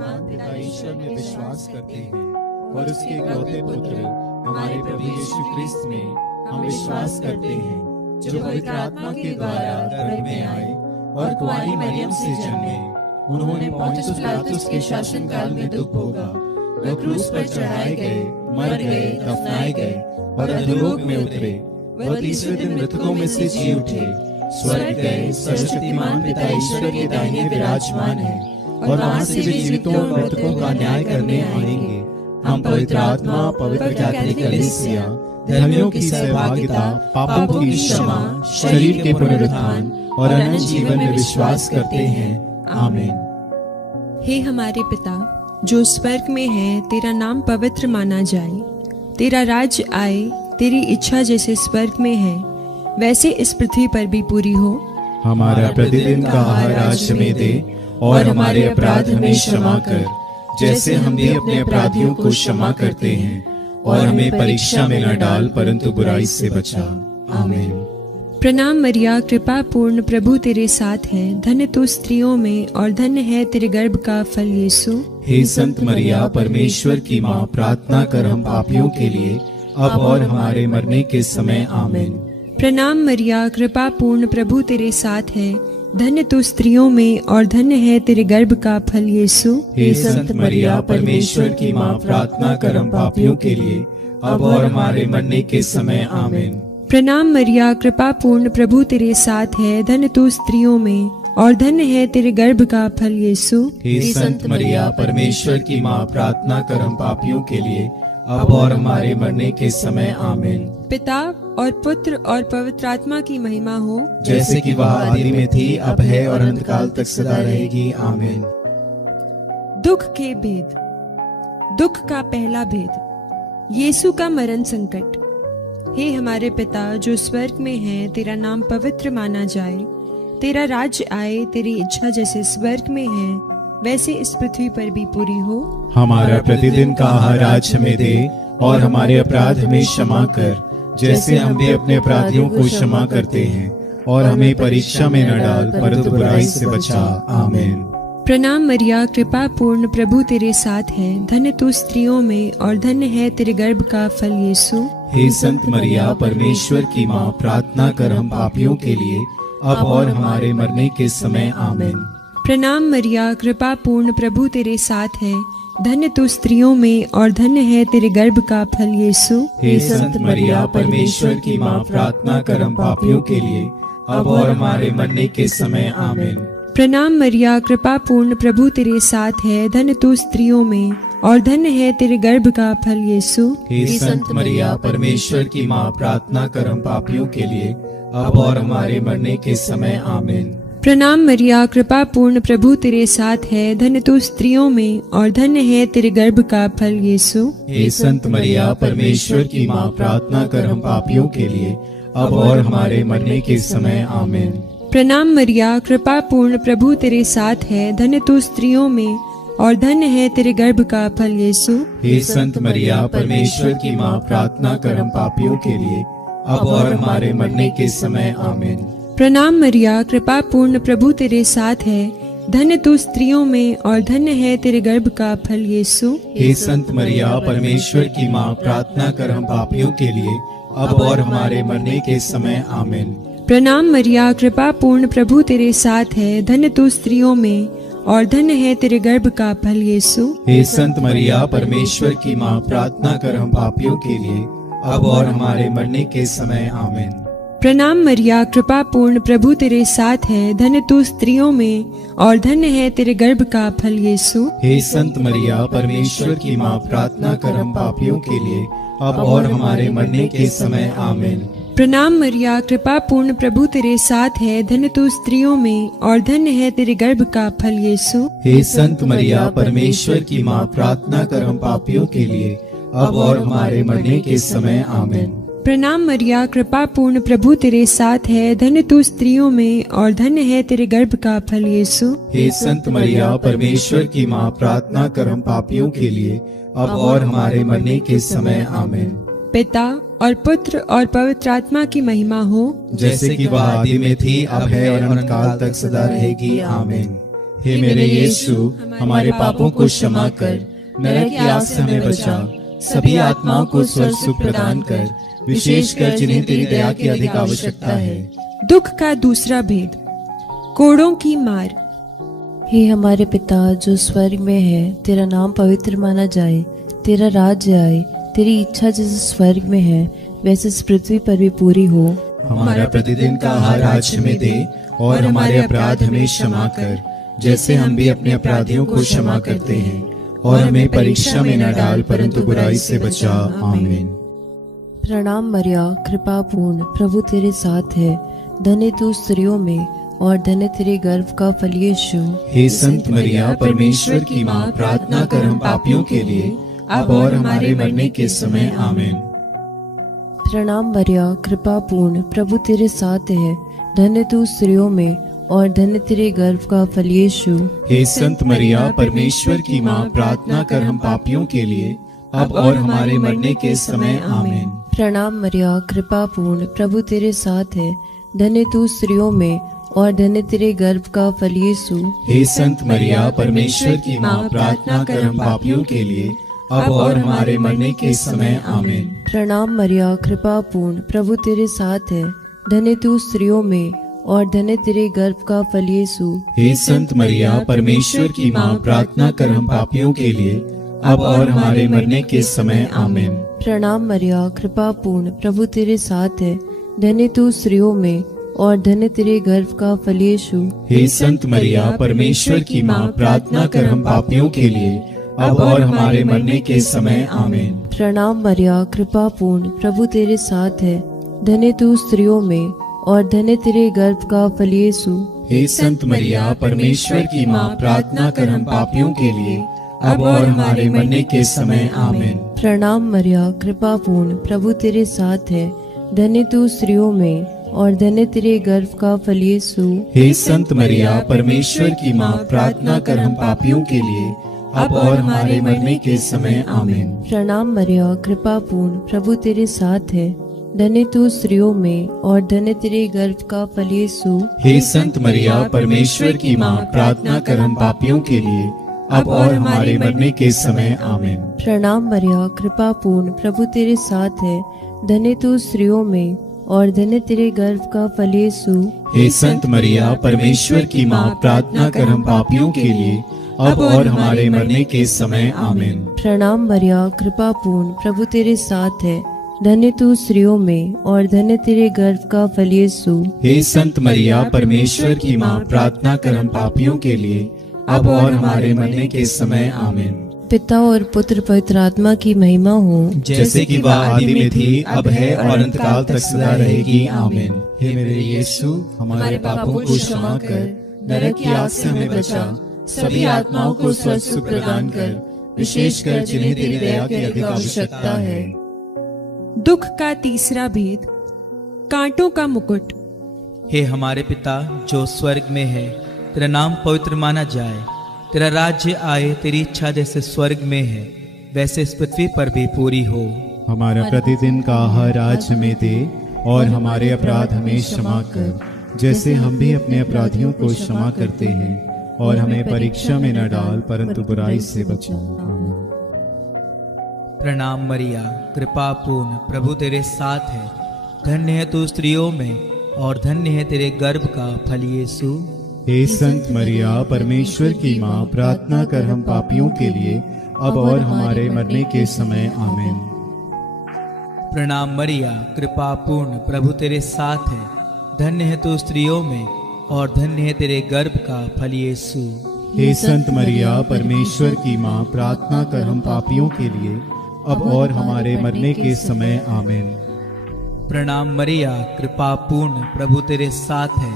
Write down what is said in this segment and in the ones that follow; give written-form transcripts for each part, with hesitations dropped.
सर्वशक्तिमान पिता ईश्वर में विश्वास करते हैं और उसके इकलौते पुत्र हमारे प्रभु यीशु क्रिस्त में हम विश्वास करते हैं, जो पवित्र आत्मा के द्वारा गर्भ में आए और कुंवारी मरियम से जन्मे। उन्होंने पोंतियुस पिलातुस के शासन काल में दुख भोगा, वह क्रूस पर चढ़ाए गए, मर गए, दफनाए गए और अधोलोक में उतरे। वह तीसरे दिन मृतकों में से जी उठे, स्वर्ग गए, सर्वशक्तिमान पिता ईश्वर के दाहिने विराजमान है और वहां से वे जीवितों और मृतकों का न्याय करने आएंगे। हम पवित्र आत्मा, पवित्र कैथोलिक कलीसिया, धर्मियों की सहभागिता, पापों की क्षमा, शरीर के पुनरुत्थान और अनंत जीवन में विश्वास करते हैं। आमीन। हे हमारे पिता जो स्वर्ग में है, तेरा नाम पवित्र माना जाए, तेरा राज्य आए, तेरी इच्छा जैसे स्वर्ग में है वैसे इस पृथ्वी पर भी पूरी हो। हमारा प्रतिदिन का आहार आज हमें दे और हमारे अपराध हमें क्षमा कर, जैसे हम भी अपने अपराधियों को क्षमा करते हैं, और हमें परीक्षा में न डाल परंतु बुराई से बचा। आमीन। प्रणाम मरिया, कृपा पूर्ण, प्रभु तेरे साथ है, धन्य तू स्त्रियों में और धन्य है तेरे गर्भ का फल यीशु। हे संत मरिया, परमेश्वर की माँ, प्रार्थना कर हम पापियों के लिए अब और हमारे मरने के समय। आमीन। प्रणाम मरिया, कृपा पूर्ण, प्रभु तेरे साथ है, धन्य तू स्त्रियों में और धन्य है तेरे गर्भ का फल यीशु। हे संत मरिया, परमेश्वर की माँ, प्रार्थना कर हम पापियों के लिए अब और हमारे मरने के समय। आमीन। प्रणाम मरिया, कृपा पूर्ण, प्रभु तेरे साथ है, धन्य तू स्त्रियों में और धन्य है तेरे गर्भ का फल यीशु। हे संत मरिया, परमेश्वर की माँ, प्रार्थना कर हम पापियों के लिए अब और हमारे मरने के समय। आमीन। पिता और पुत्र और पवित्र आत्मा की महिमा हो, जैसे कि वह आदि में थी, अब है और अंतकाल तक सदा रहेगी। आमीन। दुख के भेद। दुख का पहला भेद, यीशु का मरण संकट। हे हमारे पिता जो स्वर्ग में है, तेरा नाम पवित्र माना जाए, तेरा राज्य आए, तेरी इच्छा जैसे स्वर्ग में है वैसे इस पृथ्वी पर भी पूरी हो। हमारा प्रतिदिन का आहार आज हमें दे और हमारे अपराध हमें क्षमा कर, जैसे हम भी अपने अपराधियों को क्षमा करते हैं, और हमें परीक्षा में न डाल परंतु बुराई से बचा। आमीन। प्रणाम मरिया, कृपा पूर्ण, प्रभु तेरे साथ है, धन्य तू स्त्रियों में और धन्य है तेरे गर्भ का फल यीशु। हे संत मरिया, परमेश्वर की माँ, प्रार्थना कर हम पापियों के लिए अब और हमारे मरने के समय। आमीन। प्रणाम मरिया, कृपा पूर्ण, प्रभु तेरे साथ है, धन्य तू स्त्रियों में और धन्य है तेरे गर्भ का फल यीशु। हे संत मरिया, परमेश्वर की माँ, प्रार्थना कर हम पापियों के लिए अब और हमारे मरने के समय। आमीन। प्रणाम मरिया, कृपा पूर्ण, प्रभु तेरे साथ है, धन्य तू स्त्रियों में और धन्य है तेरे गर्भ का फल यीशु। हे संत मरिया, परमेश्वर की माँ, प्रार्थना कर हम पापियों के लिए अब और हमारे मरने के समय। आमीन। प्रणाम मरिया, कृपा पूर्ण, प्रभु तेरे साथ है, धन्य तू स्त्रियों में और धन्य है तेरे गर्भ का फल यीशु। हे संत मरिया, परमेश्वर की माँ, प्रार्थना कर हम पापियों के लिए अब और हमारे मरने के समय। आमीन। प्रणाम मरिया, कृपा पूर्ण, प्रभु तेरे साथ है, धन्य तू स्त्रियों में और धन्य है तेरे गर्भ का फल यीशु। हे संत मरिया, परमेश्वर की माँ, प्रार्थना कर हम पापियों के लिए अब और हमारे मरने के समय। आमीन। प्रणाम मरिया, कृपा पूर्ण, प्रभु तेरे साथ है, धन्य तू स्त्रियों में और धन्य है तेरे गर्भ का फल यीशु। हे संत मरिया, परमेश्वर की माँ, प्रार्थना कर हम पापियों के लिए अब और हमारे मरने के समय। आमीन। प्रणाम मरिया, कृपा पूर्ण, प्रभु तेरे साथ है, धन्य तू स्त्रियों में और धन्य है तेरे गर्भ का फल यीशु। हे संत मरिया, परमेश्वर की माँ, प्रार्थना कर हम पापियों के लिए अब और हमारे मरने के समय। आमीन। प्रणाम मरिया, कृपा पूर्ण, प्रभु तेरे साथ है, धन्य तू स्त्रियों में और धन्य है तेरे गर्भ का फल यीशु। हे संत मरिया, परमेश्वर की माँ, प्रार्थना कर हम पापियों के लिए अब और हमारे मरने के समय। आमीन। प्रणाम मरिया, कृपा पूर्ण, प्रभु तेरे साथ है, धन्य तू स्त्रियों में और धन्य है तेरे गर्भ का फल यीशु। हे संत मरिया, परमेश्वर की माँ, प्रार्थना कर हम पापियों के लिए अब और हमारे मरने के समय। आमीन। प्रणाम मरिया, कृपा पूर्ण, प्रभु तेरे साथ है, धन्य तू स्त्रियों में और धन्य है तेरे गर्भ का फल यीशु। हे संत मरिया, परमेश्वर की माँ, प्रार्थना कर हम पापियों के लिए अब और हमारे मरने के समय। आमीन। पिता और पुत्र और पवित्र आत्मा की महिमा हो, जैसे कि वह आदि में थी, अब है और अनंत काल तक सदा रहेगी। आमीन। हे मेरे यीशु, हमारे पापों को क्षमा कर, नरक की आग से हमें बचा, सभी आत्माओं को स्वर्ग सुख प्रदान कर, विशेषकर जिन्हें तेरी दया की अधिक आवश्यकता है। दुख का दूसरा भेद, कोड़ों की मार। हे हमारे पिता जो स्वर्ग में है, तेरा नाम पवित्र माना जाए, तेरा राज्य आए, तेरी इच्छा जैसे स्वर्ग में है वैसे इस पृथ्वी पर भी पूरी हो। हमारा प्रतिदिन का आहार आज हमें दे, और हमारे अपराध हमें क्षमा कर, जैसे हम भी अपने अपराधियों को क्षमा करते हैं, और हमें परीक्षा में न डाल, परंतु बुराई से बचा। आमीन। प्रणाम मरिया, कृपा पूर्ण, प्रभु तेरे साथ है, धन्य तू स्त्रियों में और धन्य तेरे गर्भ का फल यीशु। हे संत मरिया, परमेश्वर की माँ, प्रार्थना कर हम पापियों के लिए, अब और हमारे मरने के समय। आमीन। प्रणाम मरिया, कृपा पूर्ण, प्रभु तेरे साथ है, धन्य तू स्त्रियों में और धन्य तेरे गर्भ का फल यीशु। हे संत मरिया, परमेश्वर की माँ, प्रार्थना कर हम पापियों के लिए, अब और हमारे मरने के समय। आमीन। प्रणाम मरिया, कृपा पूर्ण, प्रभु तेरे साथ है, धन्य तू स्त्रियों में और धन्य तेरे गर्भ का फल यीशु। हे संत मरिया, परमेश्वर की माँ, प्रार्थना कर हम पापियों के लिए, अब और हमारे मरने के समय। आमीन। प्रणाम मरिया, कृपा पूर्ण, प्रभु तेरे साथ है, धन्य तू स्त्रियों में और धन्य तेरे गर्भ का फल यीशु। हे संत मरिया, परमेश्वर की माँ, प्रार्थना कर हम पापियों के लिए, अब और हमारे मरने के समय। आमीन। प्रणाम मरिया, कृपा पूर्ण, प्रभु तेरे साथ है, धन्य तू स्त्रियों में और धन्य तेरे गर्भ का फल यीशु। हे संत मरिया, परमेश्वर की माँ, प्रार्थना कर हम पापियों के लिए, अब और हमारे मरने के समय। आमीन। प्रणाम मरिया, कृपा पूर्ण, प्रभु तेरे साथ है, धन्य तू स्त्रियों में और धन्य तेरे गर्भ का फल यीशु। हे संत मरिया, परमेश्वर की माँ, प्रार्थना कर हम पापियों के लिए, अब और हमारे मरने के समय। आमीन। प्रणाम मरिया, कृपा पूर्ण, प्रभु तेरे साथ है, धन्य तू स्त्रियों में और धन्य तेरे गर्भ का फल यीशु। हे संत मरिया, परमेश्वर की माँ, प्रार्थना कर हम पापियों के लिए, अब और हमारे मरने के समय। आमीन। प्रणाम मरिया, कृपा पूर्ण, प्रभु तेरे साथ है, धन्य तू स्त्रियों में और धन्य तेरे गर्भ का फल यीशु। हे संत मरिया, परमेश्वर की माँ, प्रार्थना कर हम पापियों के लिए, अब और हमारे मरने के समय। आमीन। प्रणाम मरिया, कृपा पूर्ण, प्रभु तेरे साथ है, धन्य तू स्त्रियों में और धन्य तेरे गर्भ का फल यीशु। हे संत मरिया, परमेश्वर की माँ, प्रार्थना कर हम पापियों के लिए, अब और हमारे मरने के समय। आमीन। प्रणाम मरिया, कृपा पूर्ण, प्रभु तेरे साथ है, धन्य तू स्त्रियों में और धन्य तेरे गर्भ का फल यीशु। हे संत मरिया, परमेश्वर की माँ, प्रार्थना कर हम पापियों के लिए, अब और हमारे मरने के समय। आमीन। पिता और पुत्र पवित्र आत्मा की महिमा हो, जैसे कि वह आदि में थी, अब है और अनंतकाल तक सदा रहेगी। आमीन। हे मेरे यीशु, हमारे पापों को क्षमा कर, नरक की आग से हमें बचा, सभी आत्माओं को स्वर्ग सुख प्रदान कर, विशेषकर जिन्हें तेरी दया की अधिक आवश्यकता है। दुख का तीसरा भेद, कांटों का मुकुट। हे हमारे पिता जो स्वर्ग में है, तेरा नाम पवित्र माना जाए, तेरा राज्य आए, तेरी इच्छा जैसे स्वर्ग में है वैसे इस पृथ्वी पर भी पूरी हो। हमारा प्रतिदिन का आहार आज हमें दे, और हमारे अपराध हमें क्षमा कर, जैसे हम भी अपने अपराधियों को क्षमा करते हैं, और हमें परीक्षा में न डाल, परंतु बुराई से बचा। प्रणाम मरिया, कृपा पूर्ण, प्रभु तेरे साथ है, धन्य है तू स्त्रियों में और धन्य है तेरे गर्भ का फल यीशु। हे संत मरिया, परमेश्वर की माँ, प्रार्थना कर हम पापियों के लिए, अब और हमारे मरने के समय। आमीन। प्रणाम मरिया, कृपा पूर्ण, प्रभु तेरे साथ है, धन्य है तू स्त्रियों में और धन्य है तेरे गर्भ का फल यीशु। हे संत मरिया, परमेश्वर की माँ, प्रार्थना कर हम पापियों के लिए, अब और हमारे मरने के समय। आमीन। प्रणाम मरिया, कृपा पूर्ण, प्रभु तेरे साथ है,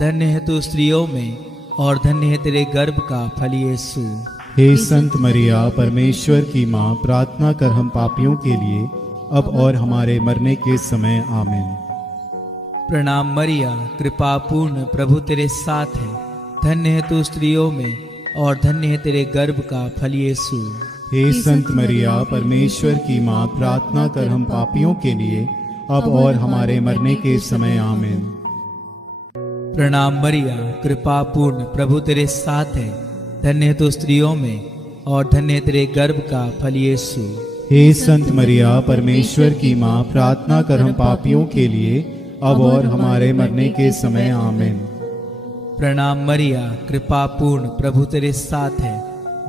धन्य है तू स्त्रियों में और धन्य है तेरे गर्भ का फल यीशु। हे संत मरिया, परमेश्वर की माँ, प्रार्थना कर हम पापियों के लिए, अब और हमारे मरने के समय। आमीन। प्रणाम मरिया, कृपा पूर्ण, प्रभु तेरे साथ है, धन्य है तू स्त्रियों में और धन्य है तेरे गर्भ का फल यीशु। हे संत मरिया, परमेश्वर की माँ, प्रार्थना कर हम पापियों के लिए, अब और हमारे मरने के समय। आमीन। प्रणाम मरिया, कृपा पूर्ण, प्रभु तेरे साथ है। धन्य है तू स्त्रियों में और धन्य है तेरे गर्भ का फल यीशु। हे संत मरिया, परमेश्वर की माँ, प्रार्थना कर हम पापियों के लिए, अब और हमारे मरने के समय। आमीन। प्रणाम मरिया, कृपा पूर्ण, प्रभु तेरे साथ है।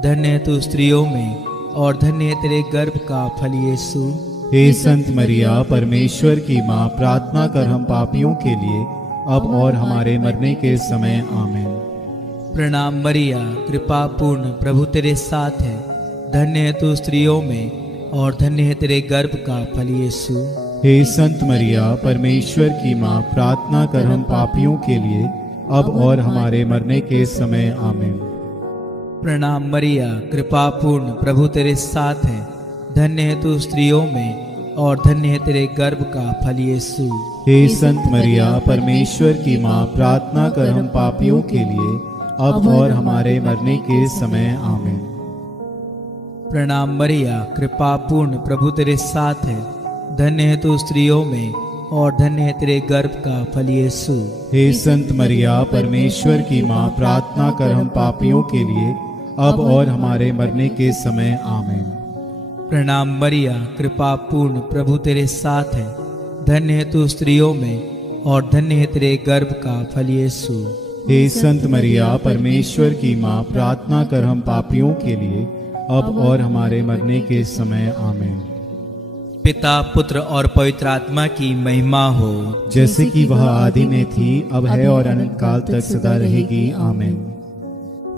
धन्य है तू स्त्रियों में और धन्य है तेरे गर्भ का फल यीशु। हे संत मरिया, परमेश्वर की माँ, प्रार्थना कर हम पापियों के लिए, अब और हमारे मरने के समय। आमीन। प्रणाम मरिया, कृपा पूर्ण, प्रभु तेरे साथ है। धन्य है तू स्त्रियों में और धन्य है तेरे गर्भ का फल यीशु। हे संत मरिया, परमेश्वर की माँ, प्रार्थना कर हम पापियों के लिए, अब और हमारे मरने के समय। आमीन। प्रणाम मरिया, कृपा पूर्ण, प्रभु तेरे साथ है। धन्य है तू स्त्रियों में और धन्य है तेरे गर्भ का फल यीशु। हे संत मरिया, परमेश्वर की माँ, प्रार्थना कर हम पापियों के लिए, अब और हमारे मरने के समय। आमीन। प्रणाम मरिया, कृपा पूर्ण, प्रभु तेरे साथ है। धन्य है तू स्त्रियों में और धन्य है तेरे गर्भ का फल यीशु। हे संत मरिया, परमेश्वर की माँ, प्रार्थना कर हम पापियों के लिए, अब और हमारे मरने के समय। आमीन। प्रणाम मरिया, कृपा पूर्ण, प्रभु तेरे साथ है। धन्य है तू स्त्रियों में और धन्य है तेरे गर्भ का फल यीशु। हे संत मरिया, परमेश्वर की माँ, प्रार्थना कर हम पापियों के लिए, अब और हमारे मरने के समय। आमीन। पिता, पुत्र और पवित्र आत्मा की महिमा हो, जैसे कि वह आदि में थी, अब है और अनंत काल तक सदा रहेगी। आमीन।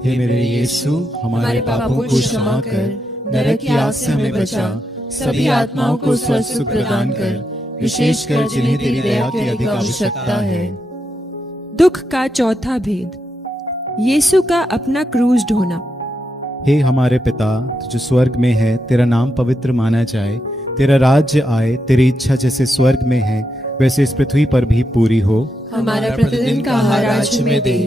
हे मेरे यीशु, हमारे पापों को क्षमा कर, नरक की आग से हमें बचा, सभी आत्माओं को स्वर्ग सुख प्रदान कर, विशेषकर जिन्हें तेरी दया की अधिक आवश्यकता है। दुख का चौथा भेद, यीशु का अपना क्रूस ढोना। हे हमारे पिता जो स्वर्ग में है, तेरा नाम पवित्र माना जाए, तेरा राज्य आए, तेरी इच्छा जैसे स्वर्ग में है वैसे इस पृथ्वी पर भी पूरी हो। हमारा प्रतिदिन का आहार आज हमें दे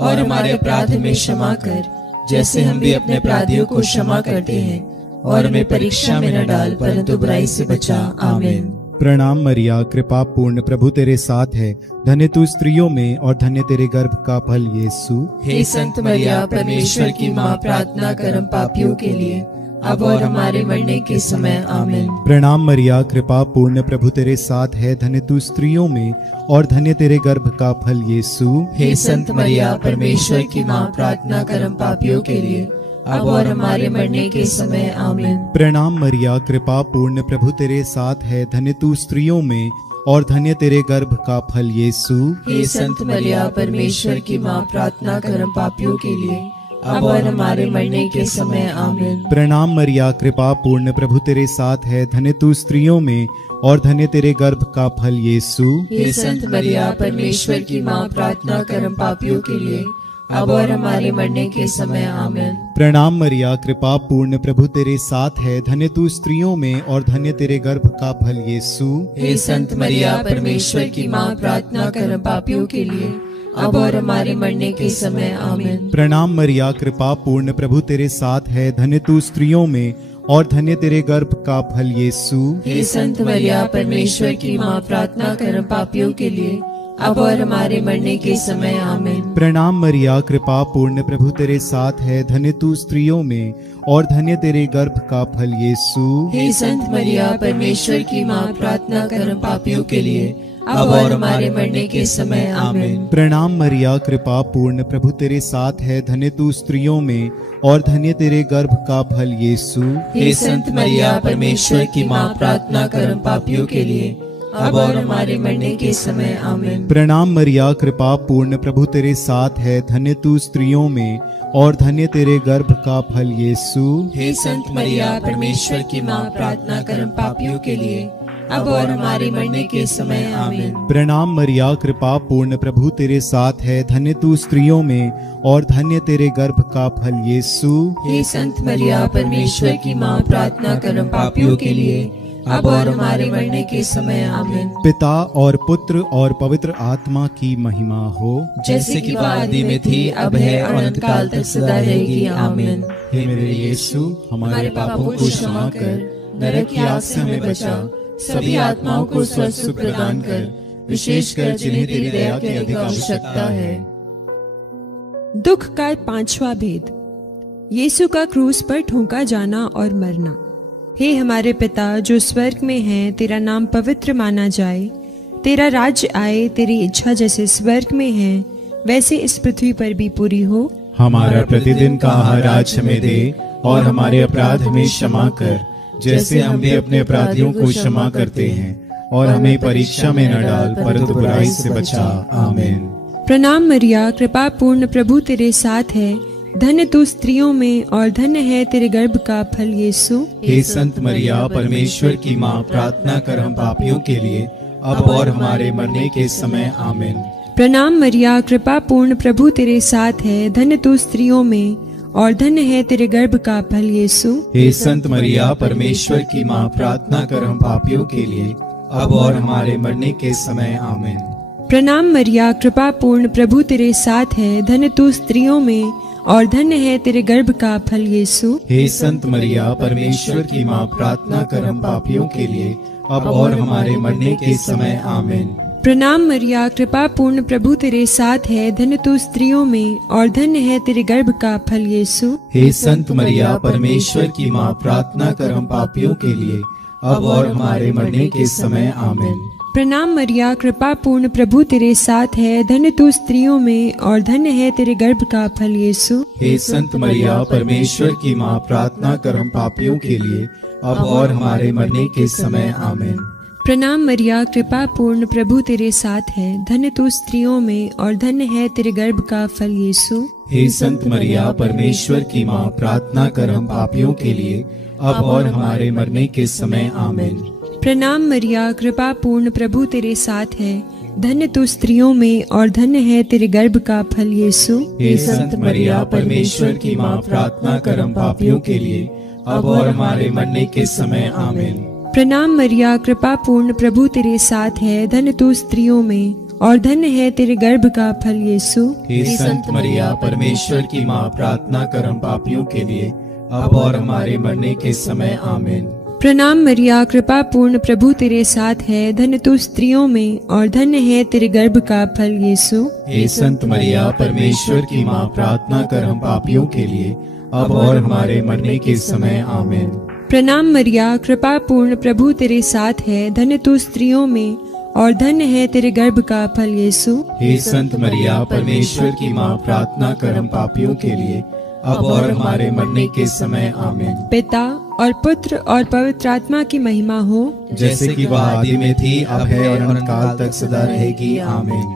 और हमारे अपराध में क्षमा कर, जैसे हम भी अपने अपराधियों को क्षमा करते हैं, और हमें परीक्षा में न डाल, परंतु बुराई से बचा। आमीन। प्रणाम मरिया, कृपा पूर्ण, प्रभु तेरे साथ है। धन्य तू स्त्रियों में और धन्य तेरे गर्भ का फल यीशु। हे संत मरिया, परमेश्वर की माँ, प्रार्थना कर हम पापियों के लिए, अब और हमारे मरने के समय। आमीन। प्रणाम मरिया, कृपा पूर्ण, प्रभु तेरे साथ है। धन्य तू स्त्रियों में और धन्य तेरे गर्भ का फल यीशु। हे संत मरिया, परमेश्वर की माँ, प्रार्थना कर हम पापियों के लिए, अब और हमारे मरने के समय। आमीन। प्रणाम मरिया, कृपा पूर्ण, प्रभु तेरे साथ है। धन्य तू स्त्रियों में और धन्य तेरे गर्भ का फल यीशु। हे संत मरिया, परमेश्वर की माँ, प्रार्थना कर हम पापियों के लिए, अब और हमारे मरने के समय। आमीन। प्रणाम मरिया, कृपा पूर्ण, प्रभु तेरे साथ है। धन्य तू स्त्रियों में और धन्य तेरे गर्भ का फल यीशु। हे संत मरिया, परमेश्वर की माँ, प्रार्थना कर हम पापियों के लिए, अब और हमारे मरने के समय। आमीन। प्रणाम मरिया, कृपा पूर्ण, प्रभु तेरे साथ है। धन्य तू स्त्रियों में और धन्य तेरे गर्भ का फल यीशु। हे संत मरिया, परमेश्वर की माँ, प्रार्थना कर हम पापियों के लिए, अब और हमारे मरने के समय। आमीन। प्रणाम मरिया, कृपा पूर्ण, प्रभु तेरे साथ है। धन्य तू स्त्रियों में और धन्य तेरे गर्भ का फल यीशु। हे संत मरिया, परमेश्वर की माँ, प्रार्थना कर हम पापियों के लिए, अब और हमारे मरने के समय। आमीन। प्रणाम मरिया, कृपा पूर्ण, प्रभु तेरे साथ है। धन्य तू स्त्रियों में और धन्य तेरे गर्भ का फल यीशु। हे संत मरिया, परमेश्वर की माँ, प्रार्थना कर हम पापियों के लिए, अब और हमारे मरने के समय। आमीन। प्रणाम मरिया, कृपा पूर्ण, प्रभु तेरे साथ है। धन्य तू स्त्रियों में और धन्य तेरे गर्भ का फल यीशु। हे संत मरिया, परमेश्वर की माँ, प्रार्थना कर हम पापियों के लिए, अब और हमारे मरने के समय। आमीन। प्रणाम मरिया, कृपा पूर्ण, प्रभु तेरे साथ है। धन्य तू स्त्रियों में और धन्य तेरे गर्भ का फल यीशु। हे संत मरिया, परमेश्वर की माँ, प्रार्थना कर हम पापियों के लिए, अब और हमारे मरने के समय। आमीन। प्रणाम मरिया, कृपा पूर्ण, प्रभु तेरे साथ है। धन्य तू स्त्रियों में और धन्य तेरे गर्भ का फल यीशु। हे संत मरिया, परमेश्वर की माँ, प्रार्थना कर हम पापियों के लिए, अब और हमारे मरने के समय। आमीन। पिता और पुत्र और पवित्र आत्मा की महिमा हो, जैसे कि वह आदि में थी, अब है और अनंत काल तक सदा रहेगी। आमीन। हे मेरे यीशु, हमारे पापों को क्षमा कर, नरक की आग से हमें बचा, सभी आत्माओं को स्वर्ग सुख प्रदान कर, विशेषकर जिन्हें तेरी दया की अधिक आवश्यकता है। दुख का पांचवा भेद, यीशु का क्रूस पर ठोंका जाना और मरना। हे हमारे पिता जो स्वर्ग में है, तेरा नाम पवित्र माना जाए, तेरा राज्य आए, तेरी इच्छा जैसे स्वर्ग में है वैसे इस पृथ्वी पर भी पूरी हो। हमारा प्रतिदिन का आहार आज हमें दे, और हमारे अपराध हमें क्षमा कर, जैसे हम भी अपने अपराधियों को क्षमा करते हैं, और हमें परीक्षा में न डाल, परंतु बुराई से बचा। आमीन। प्रणाम मरिया, कृपा पूर्ण, प्रभु तेरे साथ है, धन्य तू स्त्रियों में और धन्य है तेरे गर्भ का फल यीशु। हे संत मरिया, परमेश्वर की माँ, प्रार्थना कर हम पापियों के लिए, अब और हमारे मरने के समय। आमीन। प्रणाम मरिया, कृपा पूर्ण, प्रभु तेरे साथ है, धन्य तू स्त्रियों में और धन्य है तेरे गर्भ का फल यीशु। हे संत मरिया, परमेश्वर की माँ, प्रार्थना कर हम पापियों के लिए, अब और हमारे मरने के समय। आमीन। प्रणाम मरिया, कृपा पूर्ण, प्रभु तेरे साथ है, धन्य तू स्त्रियों में और धन्य है तेरे गर्भ का फल यीशु। हे संत मरिया, परमेश्वर की माँ, प्रार्थना कर हम पापियों के लिए, अब और हमारे मरने के समय। आमीन। प्रणाम मरिया, कृपा पूर्ण, प्रभु तेरे साथ है, धन्य तू स्त्रियों में और धन्य है तेरे गर्भ का फल यीशु। हे संत मरिया, परमेश्वर की माँ, प्रार्थना कर हम पापियों के लिए, अब और हमारे मरने के समय। आमीन। प्रणाम मरिया, कृपा पूर्ण, प्रभु तेरे साथ है, धन्य तू स्त्रियों में और धन्य है तेरे गर्भ का फल यीशु। हे संत मरिया, परमेश्वर की माँ, प्रार्थना कर हम पापियों के लिए, अब और हमारे मरने के समय। आमीन। प्रणाम मरिया, कृपा पूर्ण, प्रभु तेरे साथ है, धन्य तू स्त्रियों में और धन्य है तेरे गर्भ का फल यीशु। हे संत मरिया, परमेश्वर की माँ, प्रार्थना कर हम पापियों के लिए, अब और हमारे मरने के समय। आमीन। प्रणाम मरिया, कृपा पूर्ण, प्रभु तेरे साथ है, धन्य तू स्त्रियों में और धन्य है तेरे गर्भ का फल यीशु। हे संत मरिया, परमेश्वर की माँ, प्रार्थना कर हम पापियों के लिए, अब और हमारे मरने के समय। आमीन। प्रणाम मरिया, कृपा पूर्ण, प्रभु तेरे साथ है, धन्य तू स्त्रियों में और धन्य है तेरे गर्भ का फल यीशु। हे संत मरिया, परमेश्वर की माँ, प्रार्थना कर हम पापियों के लिए, अब और हमारे मरने के समय। आमीन। प्रणाम मरिया, कृपा पूर्ण, प्रभु तेरे साथ है, धन्य तू स्त्रियों में और धन्य है तेरे गर्भ का फल यीशु। हे संत मरिया, परमेश्वर की माँ, प्रार्थना कर हम पापियों के लिए, अब और हमारे मरने के समय। आमीन। प्रणाम मरिया, कृपा पूर्ण, प्रभु तेरे साथ है, धन्य तू स्त्रियों में और धन्य है तेरे गर्भ का फल यीशु। हे संत मरिया, परमेश्वर की माँ, प्रार्थना कर हम पापियों के लिए, अब और हमारे मरने के समय। आमीन। पिता और पुत्र और पवित्र आत्मा की महिमा हो, जैसे कि वह आदि में थी, अब है और अनंतकाल तक सदा रहेगी। आमीन।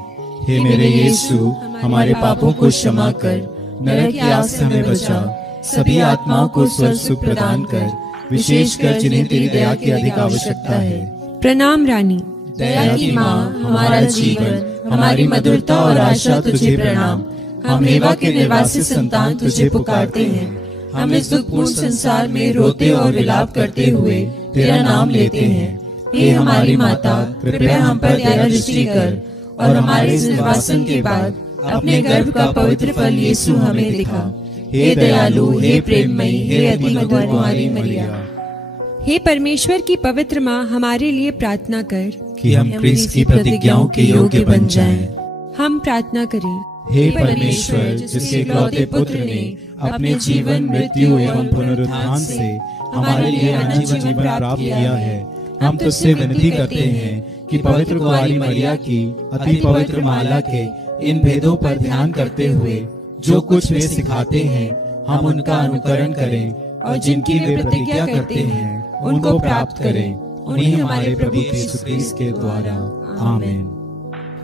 हे मेरे यीशु, हमारे पापों को क्षमा कर, नरक की आग से हमें बचा, सभी आत्माओं को स्वर्ग सुख प्रदान कर, विशेषकर जिन्हें तेरी दया की अधिक आवश्यकता है। प्रणाम रानी, दया की माँ, हमारा जीवन, हमारी मधुरता और आशा तुझे प्रणाम। हम एवा के निर्वासित संतान तुझे पुकारते हैं। हम इस दुखपूर्ण संसार में रोते और विलाप करते हुए तेरा नाम लेते हैं। हे हमारी माता, कृपया हम पर दया दृष्टि कर और हमारे इस निर्वासन के बाद अपने गर्भ का पवित्र फल यीशु हमें दिखा। हे दयालु, हे प्रेममयी, हे अति मधुर कुमारी मरिया। हे परमेश्वर की पवित्र माँ, हमारे लिए प्रार्थना कर कि हम क्रिस्त की प्रतिज्ञाओं के योग्य बन जाएं। हम प्रार्थना करें। हे परमेश्वर, जिसके इकलौते पुत्र ने अपने जीवन, मृत्यु एवं पुनरुत्थान से हमारे लिए अनंत जीवन प्राप्त किया है, हम तुझसे विनती करते हैं कि पवित्र कुंवारी मरिया की अति पवित्र माला के इन भेदों पर ध्यान करते हुए जो कुछ वे सिखाते हैं, हम उनका अनुकरण करें और जिनकी वे प्रतिज्ञा करते हैं उनको प्राप्त करें, उन्हीं हमारे प्रभु यीशु क्रिस्त के द्वारा। आमीन।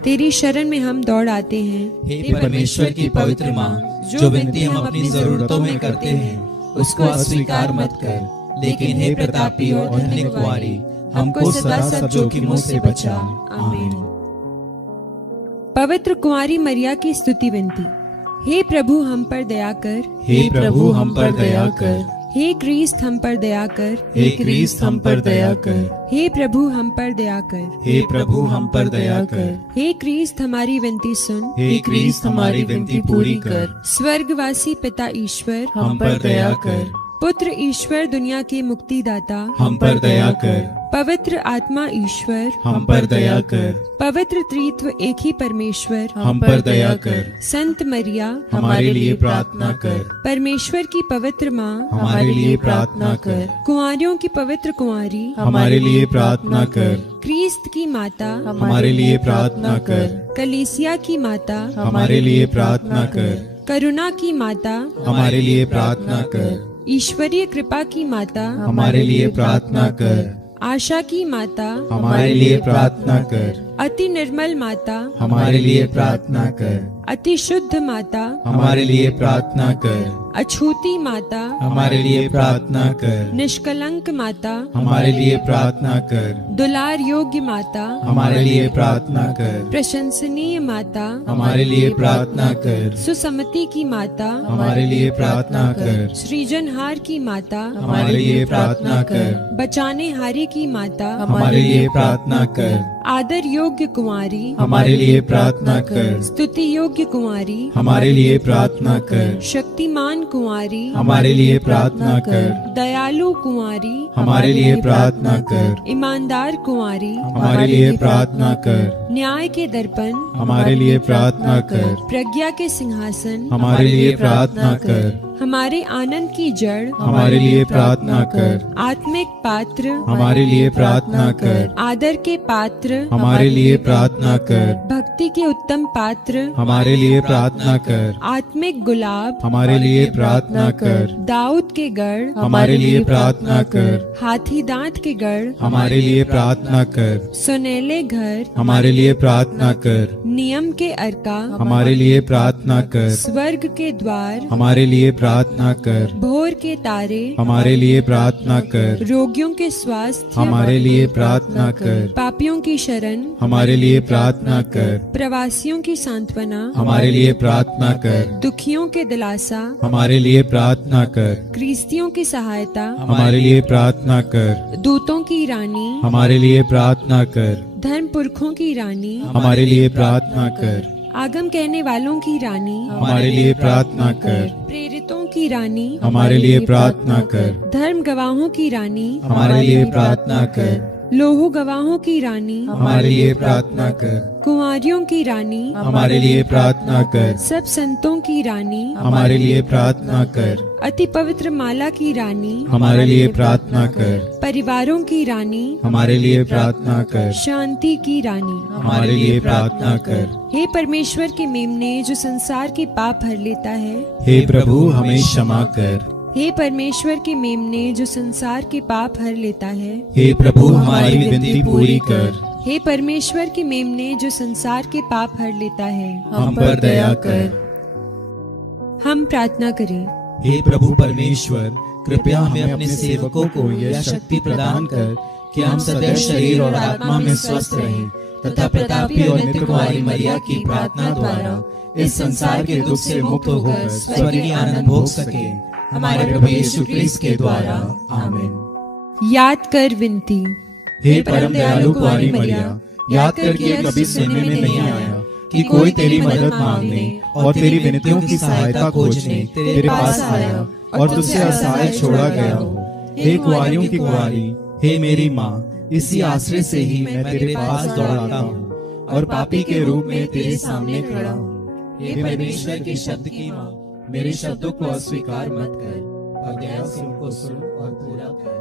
तेरी शरण में हम दौड़ आते हैं। हे परमेश्वर की पवित्र माँ, जो विनती हम अपनी जरूरतों में करते हैं उसको अस्वीकार मत कर, लेकिन हे प्रतापी और धन्य कुंवारी, हमको सदा सब जोखिमों से बचा। आमीन। पवित्र कुंवारी मरिया की स्तुति विनती। हे प्रभु हम पर दया कर, हे प्रभु हम पर दया कर, हे क्रिस्त हम पर दया कर, हे क्रिस्त हम पर दया कर, हे प्रभु हम पर दया कर, हे प्रभु हम पर दया कर, हे क्रिस्त हमारी विनती सुन, हे क्रिस्त हमारी विनती पूरी कर, स्वर्गवासी पिता ईश्वर हम पर दया कर, पुत्र ईश्वर दुनिया के मुक्तिदाता, हम पर दया कर। पवित्र आत्मा ईश्वर, हम पर दया कर। पवित्र त्रित्व एक ही परमेश्वर, हम पर दया कर। संत मरिया, हमारे लिए प्रार्थना कर। परमेश्वर की पवित्र माँ, हमारे लिए प्रार्थना कर। कुंवारियों की पवित्र कुंवारी, हमारे लिए प्रार्थना कर। क्रिस्त की माता, हमारे लिए प्रार्थना कर। कलीसिया की माता, हमारे लिए प्रार्थना कर। करुणा की माता, हमारे लिए प्रार्थना कर। ईश्वरीय कृपा की माता, हमारे लिए प्रार्थना कर। आशा की माता, हमारे लिए प्रार्थना कर। अति निर्मल माता, हमारे लिए प्रार्थना कर। अति शुद्ध माता, हमारे लिए प्रार्थना कर। अछूती माता, हमारे लिए प्रार्थना कर। निष्कलंक माता, हमारे लिए प्रार्थना कर। दुलार योग्य माता, हमारे लिए प्रार्थना कर। प्रशंसनीय माता, हमारे लिए प्रार्थना कर। सुसमति की माता, हमारे लिए प्रार्थना कर। सृजनहार की माता, हमारे लिए प्रार्थना कर। बचाने हारे की माता, हमारे लिए प्रार्थना कर। आदर योग्य कुंवारी, हमारे लिए प्रार्थना कर। स्तुति योग्य कुंवारी, हमारे लिए प्रार्थना कर। शक्तिमान कुंवारी, हमारे लिए प्रार्थना कर। दयालु कुंवारी, हमारे लिए प्रार्थना कर। ईमानदार कुंवारी, हमारे लिए प्रार्थना कर। न्याय के दर्पण, हमारे लिए प्रार्थना कर। प्रज्ञा के सिंहासन, हमारे लिए प्रार्थना कर। हमारे आनंद की जड़, हमारे लिए प्रार्थना कर। आत्मिक पात्र, हमारे लिए प्रार्थना कर। आदर के पात्र, हमारे लिए प्रार्थना कर। भक्ति के उत्तम पात्र, हमारे लिए प्रार्थना कर। आत्मिक गुलाब, हमारे लिए प्रार्थना कर। दाऊद के गढ़, हमारे लिए प्रार्थना कर। हाथी दांत के गढ़, हमारे लिए प्रार्थना कर। सुनहले घर, हमारे लिए प्रार्थना कर। नियम के अर्का, हमारे लिए प्रार्थना कर। स्वर्ग के द्वार, हमारे लिए प्रार्थना कर। भोर के तारे, हमारे लिए प्रार्थना कर। रोगियों के स्वास्थ्य, हमारे लिए प्रार्थना कर। पापियों की शरण, हमारे लिए प्रार्थना कर। प्रवासियों की सांत्वना, हमारे लिए प्रार्थना कर। दुखियों के दिलासा, हमारे लिए प्रार्थना कर। क्रिस्तियों की सहायता, हमारे लिए प्रार्थना कर। दूतों की रानी, हमारे लिए प्रार्थना कर। धर्म पुरखों की रानी, हमारे लिए प्रार्थना कर। आगम कहने वालों की रानी, हमारे लिए प्रार्थना कर। प्रेरितों की रानी, हमारे लिए प्रार्थना कर। धर्म गवाहों की रानी, हमारे लिए प्रार्थना कर। लोहो गवाहों की रानी, हमारे लिए प्रार्थना कर। कुंवारियों की रानी, हमारे लिए प्रार्थना कर। सब संतों की रानी, हमारे लिए प्रार्थना कर। अति पवित्र माला की रानी, हमारे लिए प्रार्थना कर। परिवारों की रानी, हमारे लिए प्रार्थना कर। शांति की रानी, हमारे लिए प्रार्थना कर। हे परमेश्वर के मेमने जो संसार के पाप भर लेता है, हे प्रभु हमें क्षमा कर। हे परमेश्वर के मेमने जो संसार के पाप हर लेता है, हे प्रभु हमारी विनती पूरी कर। हे परमेश्वर के मेमने जो संसार के पाप हर लेता है, हम पर दया कर। हम प्रार्थना करें। हे प्रभु परमेश्वर, कृपया हमें अपने सेवकों को यह शक्ति प्रदान कर कि हम सदैव शरीर और आत्मा में स्वस्थ रहें तथा प्रतापी और नित्य कुमारी मरिया की प्रार्थना द्वारा इस संसार के दुख से मुक्त होकर स्वर्गीय आनंद भोग सके, हमारे प्रभु यीशु क्रिस्त के द्वारा। आमीन। याद कर विनती। हे परम दयालु कुंवारी मरिया, याद कर कि यह कभी सुनने में नहीं आया कि कोई तेरी मदद मांगने और तेरी विनतियों की सहायता खोजने तेरे पास आया और तुझसे असहाय छोड़ा गया हो। हे कुंवारियों की कुंवारी, हे मेरी माँ, इसी आश्रय से ही मैं तेरे पास दौड़ाता हूँ और पापी के रूप में तेरे सामने खड़ा हूँ। हे परमेश्वर के शब्द की माँ, मेरे शब्दों को अस्वीकार मत कर और दया से उनको सुन और पूरा कर।